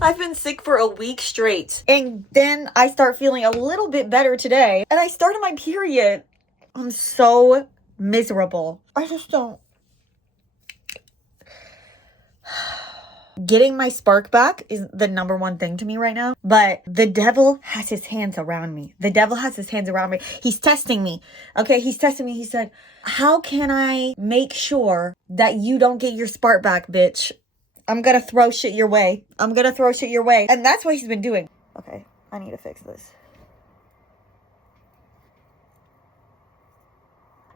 I've been sick for a week straight. And then I start feeling a little bit better today. And I started my period. I'm so miserable. I just don't. Getting my spark back is the number one thing to me right now. But the devil has his hands around me. The devil has his hands around me. He's testing me. Okay, he's testing me. He said, how can I make sure that you don't get your spark back, bitch? I'm gonna throw shit your way. I'm gonna throw shit your way. And that's what he's been doing. Okay, I need to fix this.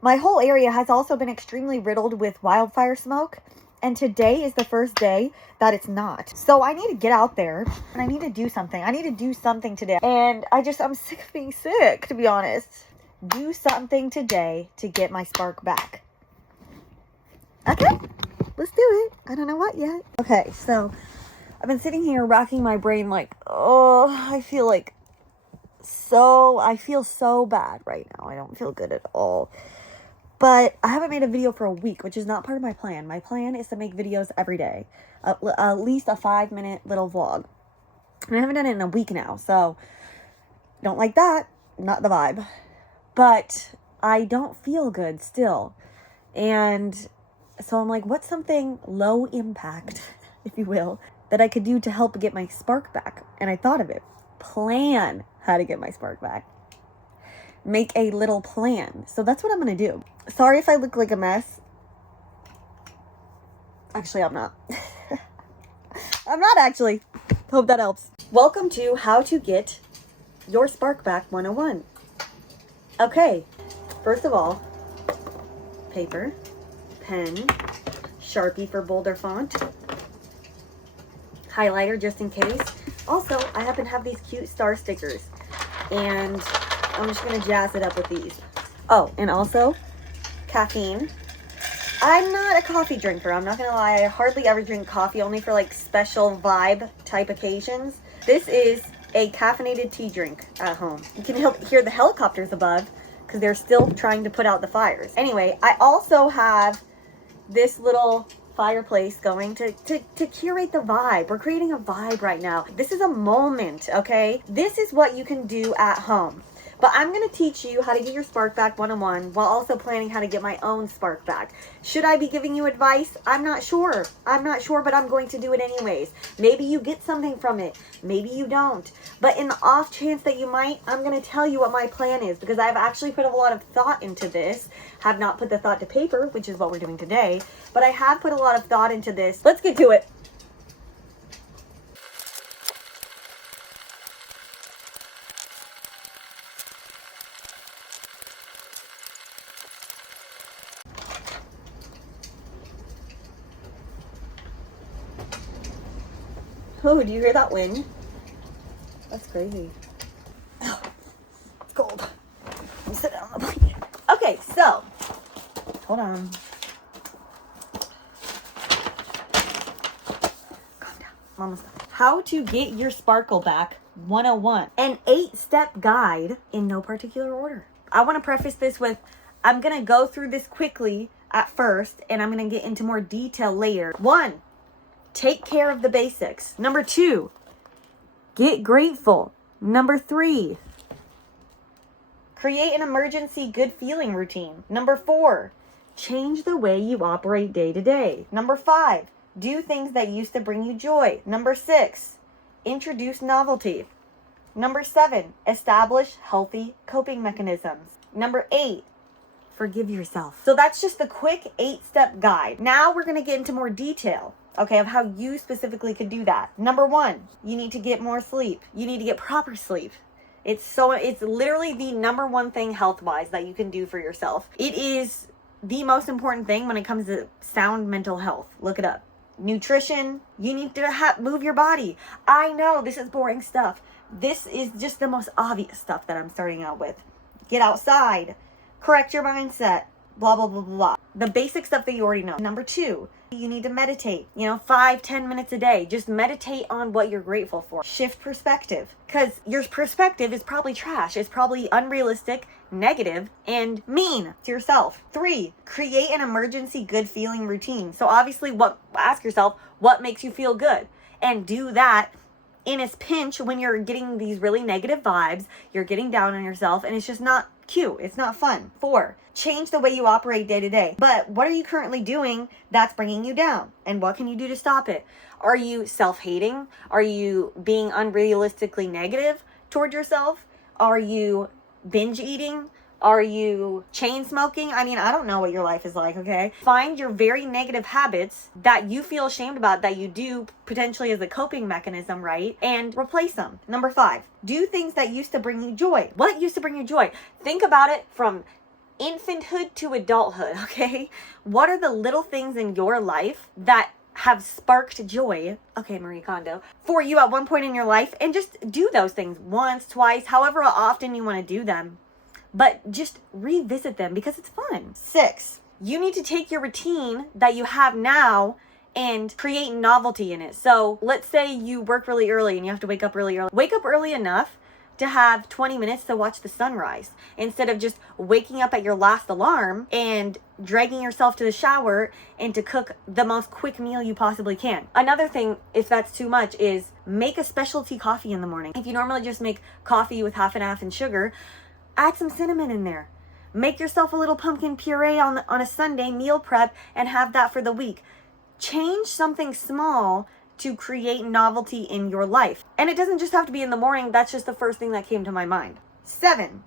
My whole area has also been extremely riddled with wildfire smoke. And today is the first day that it's not. So I need to get out there and I need to do something. I need to do something today. And I'm sick of being sick, to be honest. Do something today to get my spark back. Okay, let's do it. I don't know what yet. Okay, so I've been sitting here racking my brain like, oh, I feel so bad right now. I don't feel good at all. But I haven't made a video for a week, which is not part of my plan. My plan is to make videos every day. At least a 5-minute little vlog. And I haven't done it in a week now, so don't like that. Not the vibe. But I don't feel good still. And so I'm like, what's something low impact, if you will, that I could do to help get my spark back? And I thought of it. Plan how to get my spark back. Make a little plan. So that's what I'm going to do. Sorry if I look like a mess. Actually, I'm not. I'm not actually. Hope that helps. Welcome to How to Get Your Spark Back 101. Okay, first of all, paper, pen, Sharpie for bolder font, highlighter just in case. Also, I happen to have these cute star stickers, and I'm just going to jazz it up with these. Oh, and also, caffeine. I'm not a coffee drinker. I'm not going to lie. I hardly ever drink coffee, only for like special vibe type occasions. This is a caffeinated tea drink at home. You can hear the helicopters above because they're still trying to put out the fires. Anyway, I also have this little fireplace going to curate the vibe. We're creating a vibe right now. This is a moment, okay? This is what you can do at home. But I'm going to teach you how to get your spark back 101 while also planning how to get my own spark back. Should I be giving you advice? I'm not sure. I'm not sure, but I'm going to do it anyways. Maybe you get something from it. Maybe you don't. But in the off chance that you might, I'm going to tell you what my plan is because I've actually put a lot of thought into this. Have not put the thought to paper, which is what we're doing today. But I have put a lot of thought into this. Let's get to it. Oh, do you hear that wind? That's crazy. Oh, it's cold. Let me sit down on the blanket. Okay, so, hold on. Calm down. I'm almost done. How to get your sparkle back 101. An 8-step guide in no particular order. I want to preface this with, I'm going to go through this quickly at first, and I'm going to get into more detail later. 1. Take care of the basics. Number 2, get grateful. Number 3, create an emergency good feeling routine. Number 4, change the way you operate day to day. Number 5, do things that used to bring you joy. Number 6, introduce novelty. Number 7, establish healthy coping mechanisms. Number 8, forgive yourself. So that's just the quick 8-step guide. Now we're going to get into more detail. Okay, of how you specifically could do that. Number 1, you need to get more sleep. You need to get proper sleep. It's literally the number one thing health-wise that you can do for yourself. It is the most important thing when it comes to sound mental health. Look it up. Nutrition, you need to move your body. I know this is boring stuff. This is just the most obvious stuff that I'm starting out with. Get outside. Correct your mindset. Blah, blah, blah, blah. The basic stuff that you already know. Number 2, you need to meditate. 5-10 minutes a day. Just meditate on what you're grateful for. Shift perspective. Because your perspective is probably trash. It's probably unrealistic, negative, and mean to yourself. 3, create an emergency good feeling routine. So obviously ask yourself, what makes you feel good? And do that in a pinch when you're getting these really negative vibes, you're getting down on yourself, and it's just not cute. It's not fun. 4, change the way you operate day to day. But what are you currently doing that's bringing you down? And what can you do to stop it? Are you self-hating? Are you being unrealistically negative toward yourself? Are you binge eating? Are you chain smoking? I mean, I don't know what your life is like, okay? Find your very negative habits that you feel ashamed about, that you do potentially as a coping mechanism, right? And replace them. Number 5, do things that used to bring you joy. What used to bring you joy? Think about it from infanthood to adulthood, okay? What are the little things in your life that have sparked joy, okay, Marie Kondo, for you at one point in your life? And just do those things once, twice, however often you want to do them. But just revisit them because it's fun. 6, you need to take your routine that you have now and create novelty in it. So let's say you work really early and you have to wake up really early. Wake up early enough to have 20 minutes to watch the sunrise instead of just waking up at your last alarm and dragging yourself to the shower and to cook the most quick meal you possibly can. Another thing, if that's too much, is make a specialty coffee in the morning. If you normally just make coffee with half and half and sugar, add some cinnamon in there. Make yourself a little pumpkin puree on a Sunday, meal prep, and have that for the week. Change something small to create novelty in your life. And it doesn't just have to be in the morning. That's just the first thing that came to my mind. 7,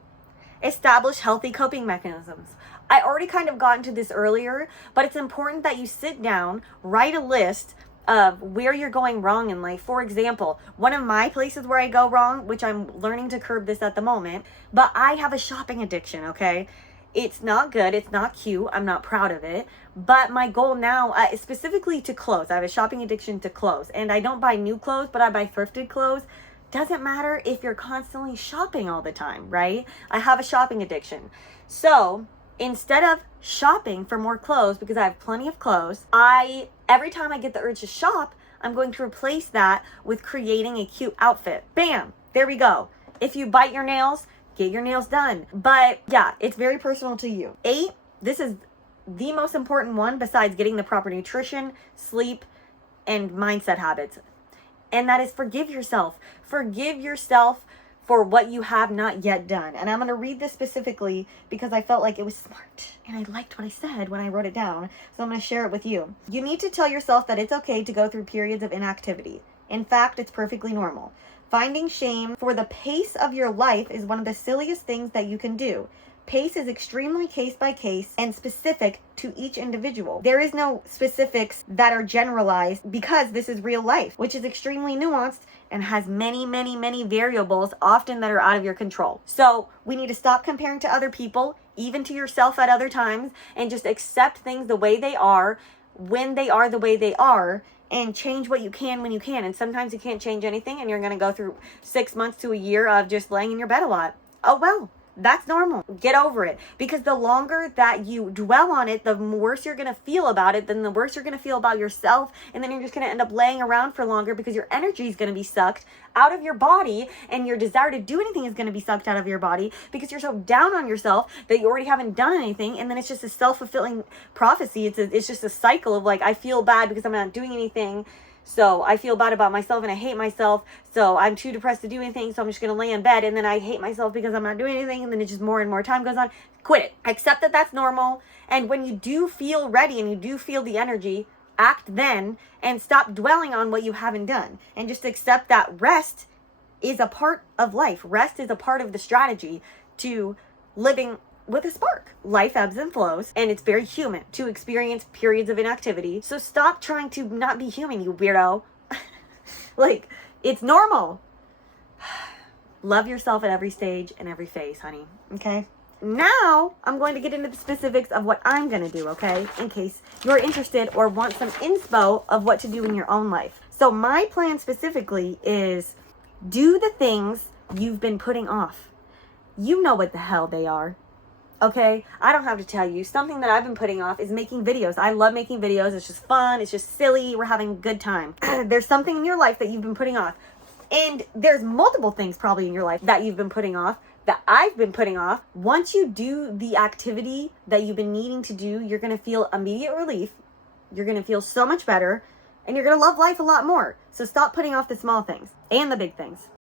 establish healthy coping mechanisms. I already kind of got into this earlier, but it's important that you sit down, write a list of where you're going wrong in life. For example, one of my places where I go wrong, which I'm learning to curb this at the moment, but I have a shopping addiction, okay? It's not good. It's not cute. I'm not proud of it. But my goal now is specifically to clothes. I have a shopping addiction to clothes. And I don't buy new clothes, but I buy thrifted clothes. Doesn't matter if you're constantly shopping all the time, right? I have a shopping addiction. So instead of shopping for more clothes, because I have plenty of clothes, every time I get the urge to shop, I'm going to replace that with creating a cute outfit. Bam! There we go. If you bite your nails, get your nails done. But yeah, it's very personal to you. 8, this is the most important one besides getting the proper nutrition, sleep, and mindset habits. And that is forgive yourself. Forgive yourself for what you have not yet done. And I'm going to read this specifically because I felt like it was smart and I liked what I said when I wrote it down. So I'm going to share it with you. You need to tell yourself that it's okay to go through periods of inactivity. In fact, it's perfectly normal. Finding shame for the pace of your life is one of the silliest things that you can do. Pace is extremely case by case and specific to each individual. There is no specifics that are generalized because this is real life, which is extremely nuanced and has many, many, many variables, often that are out of your control. So we need to stop comparing to other people, even to yourself at other times, and just accept things the way they are, when they are the way they are, and change what you can when you can. And sometimes you can't change anything and you're going to go through 6 months to a year of just laying in your bed a lot. Oh, well. That's normal. Get over it. Because the longer that you dwell on it, the worse you're going to feel about it. Then the worse you're going to feel about yourself. And then you're just going to end up laying around for longer because your energy is going to be sucked out of your body. And your desire to do anything is going to be sucked out of your body because you're so down on yourself that you already haven't done anything. And then it's just a self-fulfilling prophecy. It's just a cycle of like, I feel bad because I'm not doing anything. So I feel bad about myself and I hate myself. So I'm too depressed to do anything. So I'm just going to lay in bed. And then I hate myself because I'm not doing anything. And then it just more and more time goes on. Quit it. Accept that that's normal. And when you do feel ready and you do feel the energy, act then and stop dwelling on what you haven't done. And just accept that rest is a part of life. Rest is a part of the strategy to living with a spark. Life ebbs and flows, and it's very human to experience periods of inactivity. So stop trying to not be human, you weirdo. Like, it's normal. Love yourself at every stage and every phase, honey. Okay? Now, I'm going to get into the specifics of what I'm going to do, okay? In case you're interested or want some inspo of what to do in your own life. So my plan specifically is do the things you've been putting off. You know what the hell they are. Okay, I don't have to tell you. Something that I've been putting off is making videos. I love making videos. It's just fun. It's just silly. We're having a good time. There's something in your life that you've been putting off. And there's multiple things probably in your life that you've been putting off, that I've been putting off. Once you do the activity that you've been needing to do, you're going to feel immediate relief. You're going to feel so much better. and you're going to love life a lot more. So stop putting off the small things and the big things.